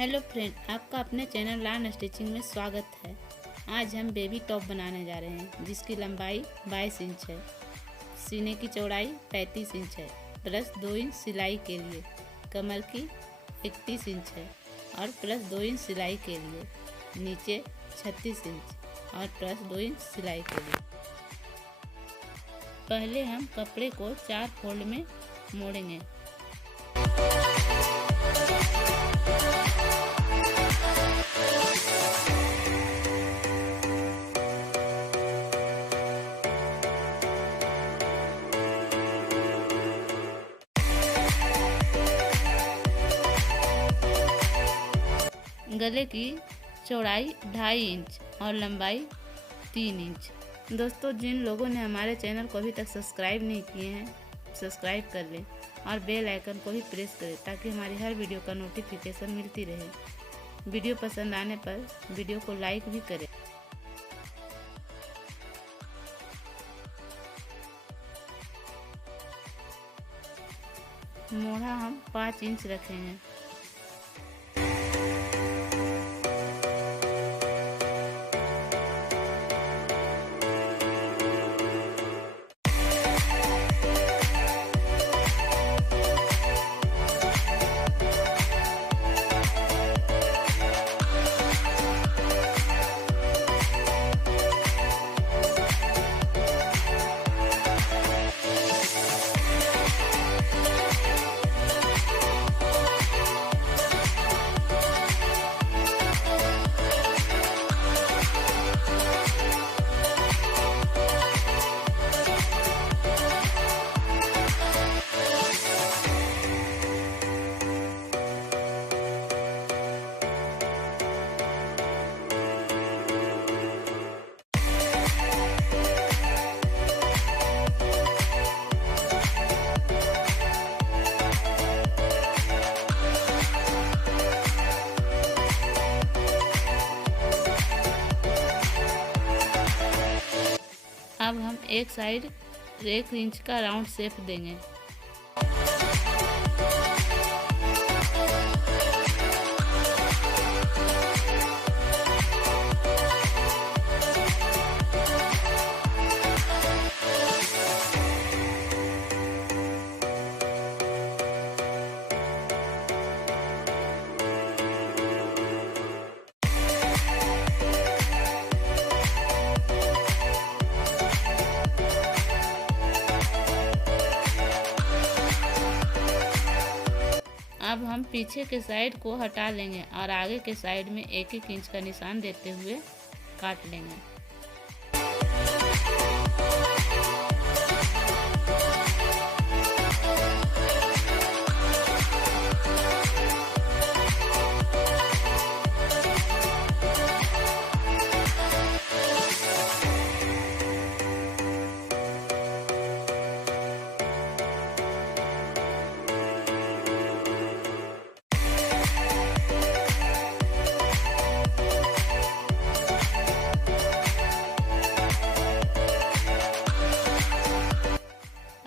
Hello friend, आपका अपने channel लान stitching में स्वागत है। आज हम बेबी टॉप बनाने जा रहे हैं जिसकी लंबाई 22 इंच है, सीने की चौड़ाई 35 इंच है, प्लस 2 इंच सिलाई के लिए, कमर की 31 इंच है और प्लस 2 इंच सिलाई के लिए, नीचे 36 इंच और प्लस 2 इंच सिलाई के लिए। पहले हम कपड़े को 4 फोल्ड में मोड़ेंगे। गले की चौड़ाई 2.5 इंच और लंबाई 3 इंच। दोस्तों, जिन लोगों ने हमारे चैनल को अभी तक सब्सक्राइब नहीं किए हैं, सब्सक्राइब कर लें और बेल आइकन को भी प्रेस करें ताकि हमारी हर वीडियो का नोटिफिकेशन मिलती रहे। वीडियो पसंद आने पर वीडियो को लाइक भी करें। मोढ़ा हम 5 इंच रखेंगे। अब हम एक साइड 1 इंच का राउंड शेप देंगे। अब हम पीछे के साइड को हटा लेंगे और आगे के साइड में 1-1 इंच का निशान देते हुए काट लेंगे।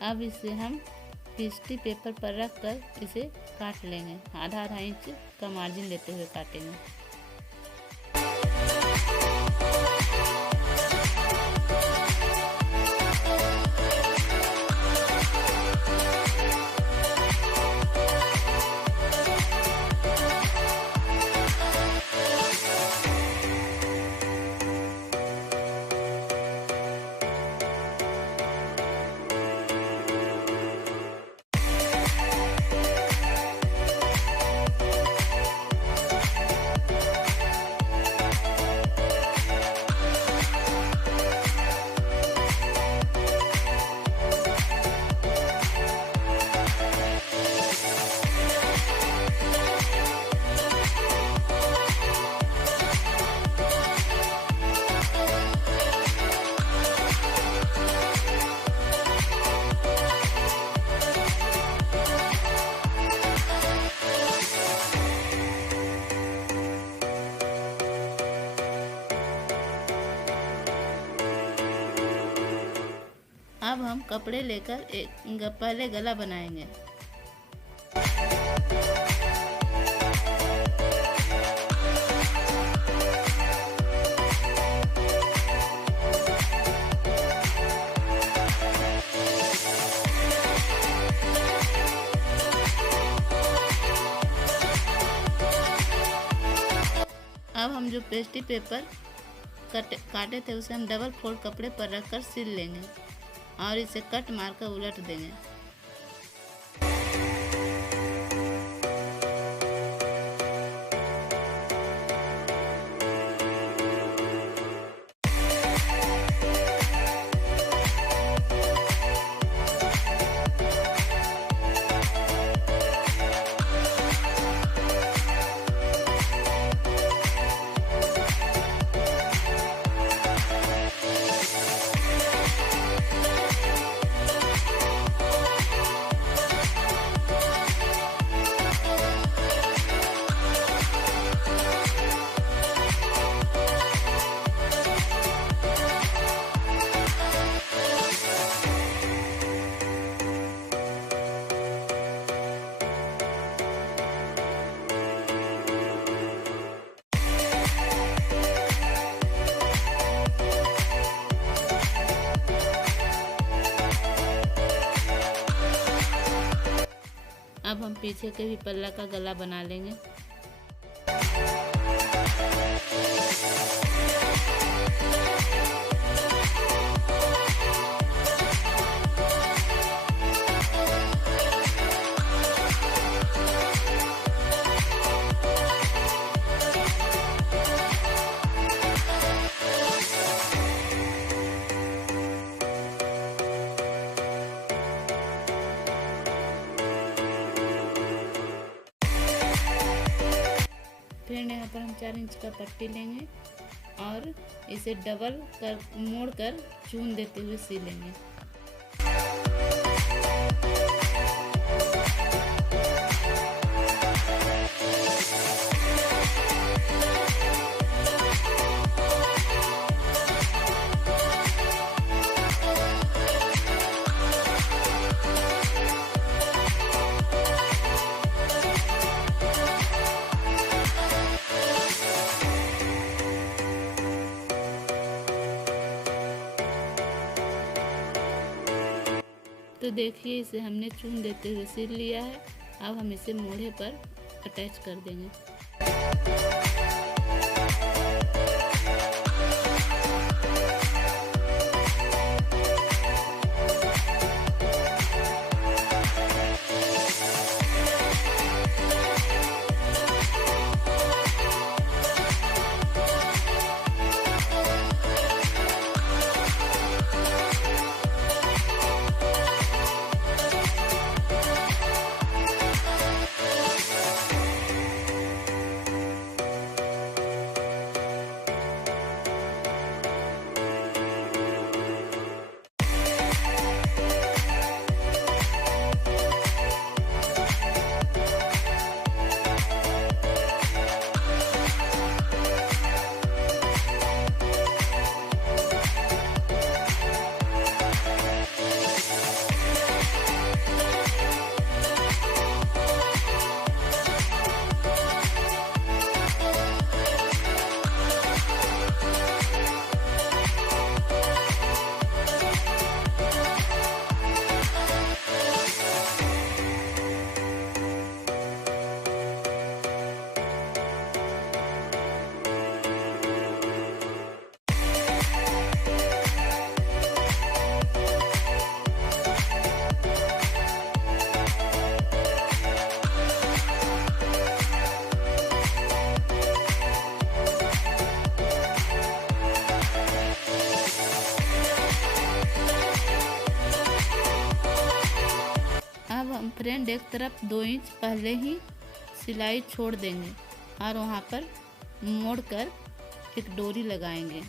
अब इसे हम टिश्यू पेपर पर रख कर इसे काट लेंगे। आधा इंच का मार्जिन लेते हुए काटेंगे। अब हम कपड़े लेकर पहले गला बनाएंगे। पेस्ट्री पेपर काटे थे उसे हम डबल फोल्ड कपड़े पर रखकर सिल लेंगे और इसे कट मारकर उलट देंगे। अब हम पीछे के भी पल्ला का गला बना लेंगे। फिर यहाँ पर हम 4 इंच का पट्टी लेंगे और इसे डबल कर मोड़ कर चून देते हुए सिलेंगे। तो देखिए इसे हमने चून देते हुए सिल लिया है। अब हम इसे मोढ़े पर अटैच कर देंगे। फ्रेंड एक तरफ 2 इंच पहले ही सिलाई छोड़ देंगे और वहाँ पर मोड़कर एक डोरी लगाएंगे।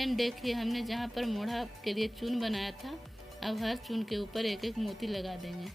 फ्रेंड देखिए, हमने जहाँ पर मोढ़ा के लिए चून बनाया था, अब हर चून के ऊपर एक एक मोती लगा देंगे।